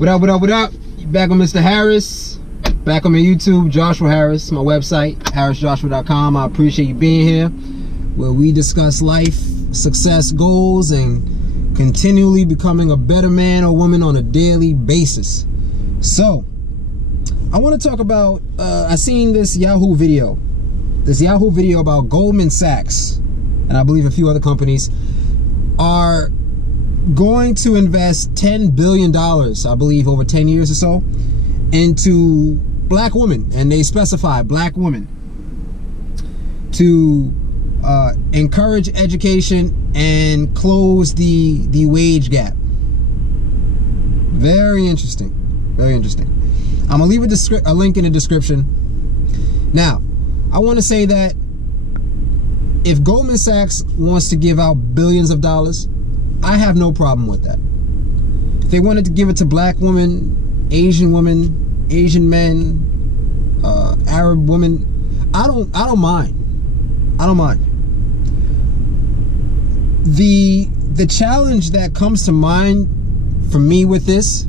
What up, what up, what up? Back on Mr. Harris. Back on my YouTube, Joshua Harris. My website, harrisjoshua.com. I appreciate you being here, where we discuss life, success, goals, and continually becoming a better man or woman on a daily basis. So, I want to talk about, I seen this Yahoo video about Goldman Sachs, and I believe a few other companies, are going to invest $10 billion, I believe, over 10 years or so, into black women, and they specify black women, to encourage education and close the wage gap. Very interesting, very interesting. I'm gonna leave a link in the description. Now, I want to say that if Goldman Sachs wants to give out billions of dollars, I have no problem with that. If they wanted to give it to black women, Asian women, Asian men, Arab women, I don't mind. I don't mind. The challenge that comes to mind for me with this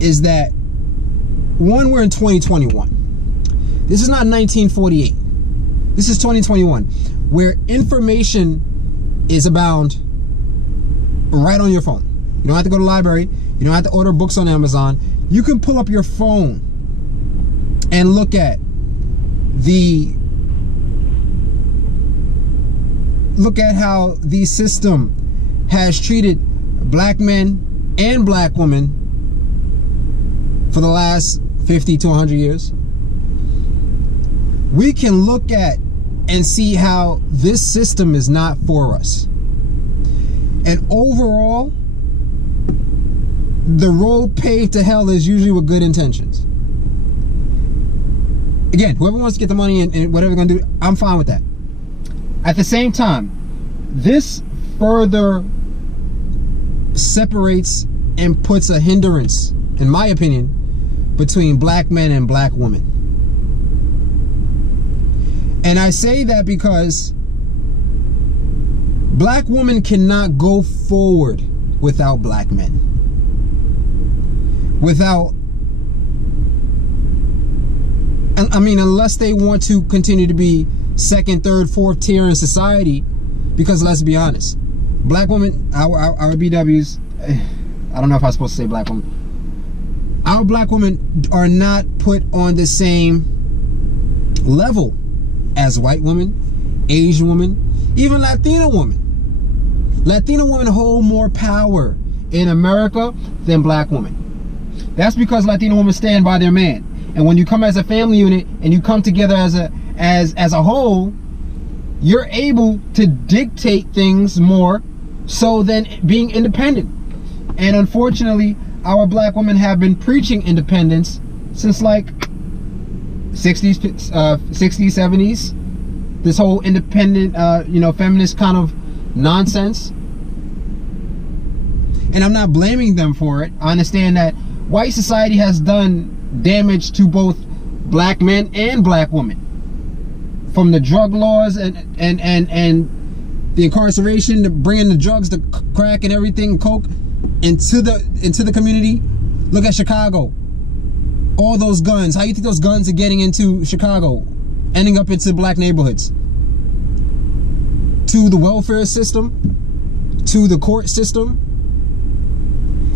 is that, one, we're in 2021. This is not 1948. This is 2021, where information is abound right on your phone. You don't have to go to the library. You don't have to order books on Amazon. You can pull up your phone and look at how the system has treated black men and black women for the last 50 to 100 years. We can look at and see how this system is not for us. And overall, the road paved to hell is usually with good intentions. Again, whoever wants to get the money and whatever they're going to do, I'm fine with that. At the same time, this further separates and puts a hindrance, in my opinion, between black men and black women. And I say that because black women cannot go forward without black men. Unless they want to continue to be second, third, fourth tier in society, because let's be honest, black women, our BWs, I don't know if I'm supposed to say black women, our black women are not put on the same level as white women, Asian women, even Latino women. Latino women hold more power in America than black women. That's because Latino women stand by their man. And when you come as a family unit and you come together as a whole, you're able to dictate things more so than being independent. And unfortunately, our black women have been preaching independence since like 60s, 70s. This whole independent, feminist kind of nonsense. And I'm not blaming them for it. I understand that white society has done damage to both black men and black women. From the drug laws and the incarceration, to bringing the drugs, the crack and everything, coke, into the community. Look at Chicago. All those guns. How you think those guns are getting into Chicago, ending up into black neighborhoods? To the welfare system, to the court system.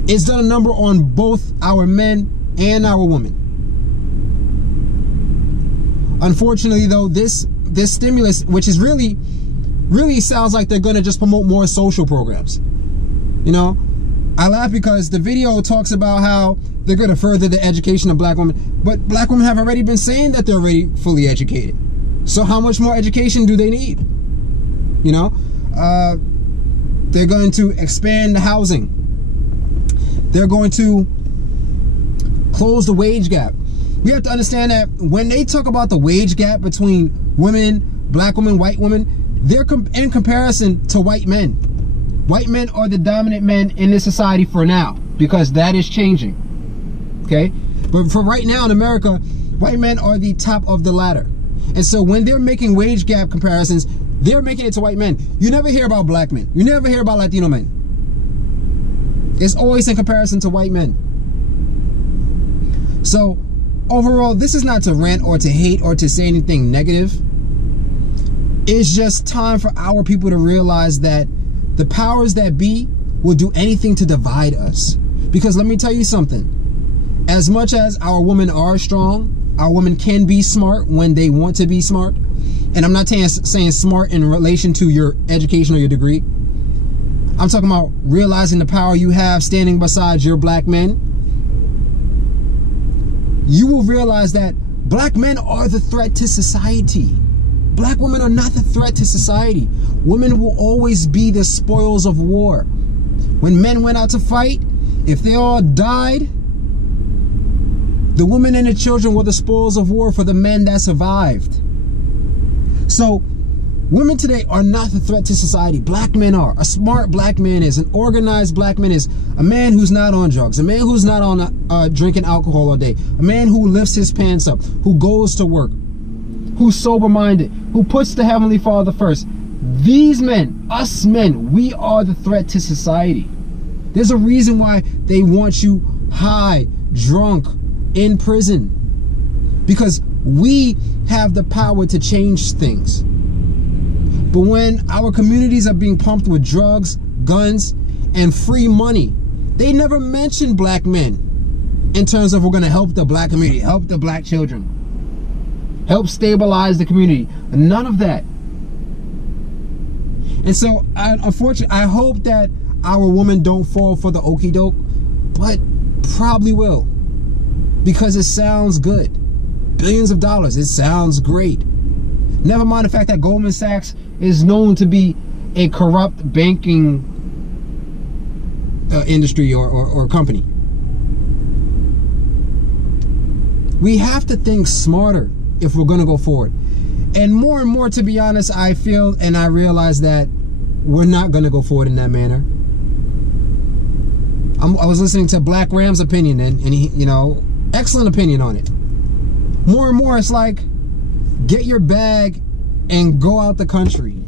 It's done a number on both our men and our women. Unfortunately, though, this stimulus, which is really sounds like they're gonna just promote more social programs. You know, I laugh because the video talks about how they're gonna further the education of black women, but black women have already been saying that they're already fully educated. So how much more education do they need? You know, they're going to expand the housing. They're going to close the wage gap. We have to understand that when they talk about the wage gap between women, black women, white women, they're in comparison to white men. White men are the dominant men in this society for now, because that is changing. Okay? But for right now in America, white men are the top of the ladder. And so when they're making wage gap comparisons, they're making it to white men. You never hear about black men. You never hear about Latino men. It's always in comparison to white men. So overall, this is not to rant or to hate or to say anything negative. It's just time for our people to realize that the powers that be will do anything to divide us. Because let me tell you something. As much as our women are strong, our women can be smart when they want to be smart. And I'm not saying smart in relation to your education or your degree. I'm talking about realizing the power you have standing beside your black men. You will realize that black men are the threat to society. Black women are not the threat to society. Women will always be the spoils of war. When men went out to fight, if they all died, the women and the children were the spoils of war for the men that survived. So, women today are not the threat to society. Black men are. A smart black man is. An organized black man is. A man who's not on drugs. A man who's not on drinking alcohol all day. A man who lifts his pants up. Who goes to work. Who's sober-minded. Who puts the Heavenly Father first. These men, us men, we are the threat to society. There's a reason why they want you high, drunk, in prison. Because we have the power to change things. But when our communities are being pumped with drugs, guns, and free money, they never mention black men in terms of we're going to help the black community, help the black children, help stabilize the community. None of that. And so, unfortunately, I hope that our women don't fall for the okie doke, but probably will. Because it sounds good. Billions of dollars, it sounds great. Never mind the fact that Goldman Sachs is known to be a corrupt banking industry or company. We have to think smarter if we're going to go forward. And more, to be honest, I feel and I realize that we're not going to go forward in that manner. I was listening to Black Ram's opinion, and he, you know, excellent opinion on it. More and more, it's like, get your bag and go out the country.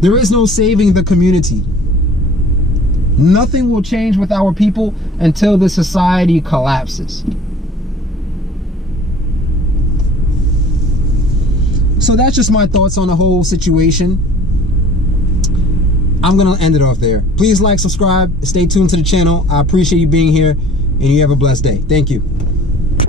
There is no saving the community. Nothing will change with our people until the society collapses. So that's just my thoughts on the whole situation. I'm going to end it off there. Please like, subscribe, stay tuned to the channel. I appreciate you being here, and you have a blessed day. Thank you.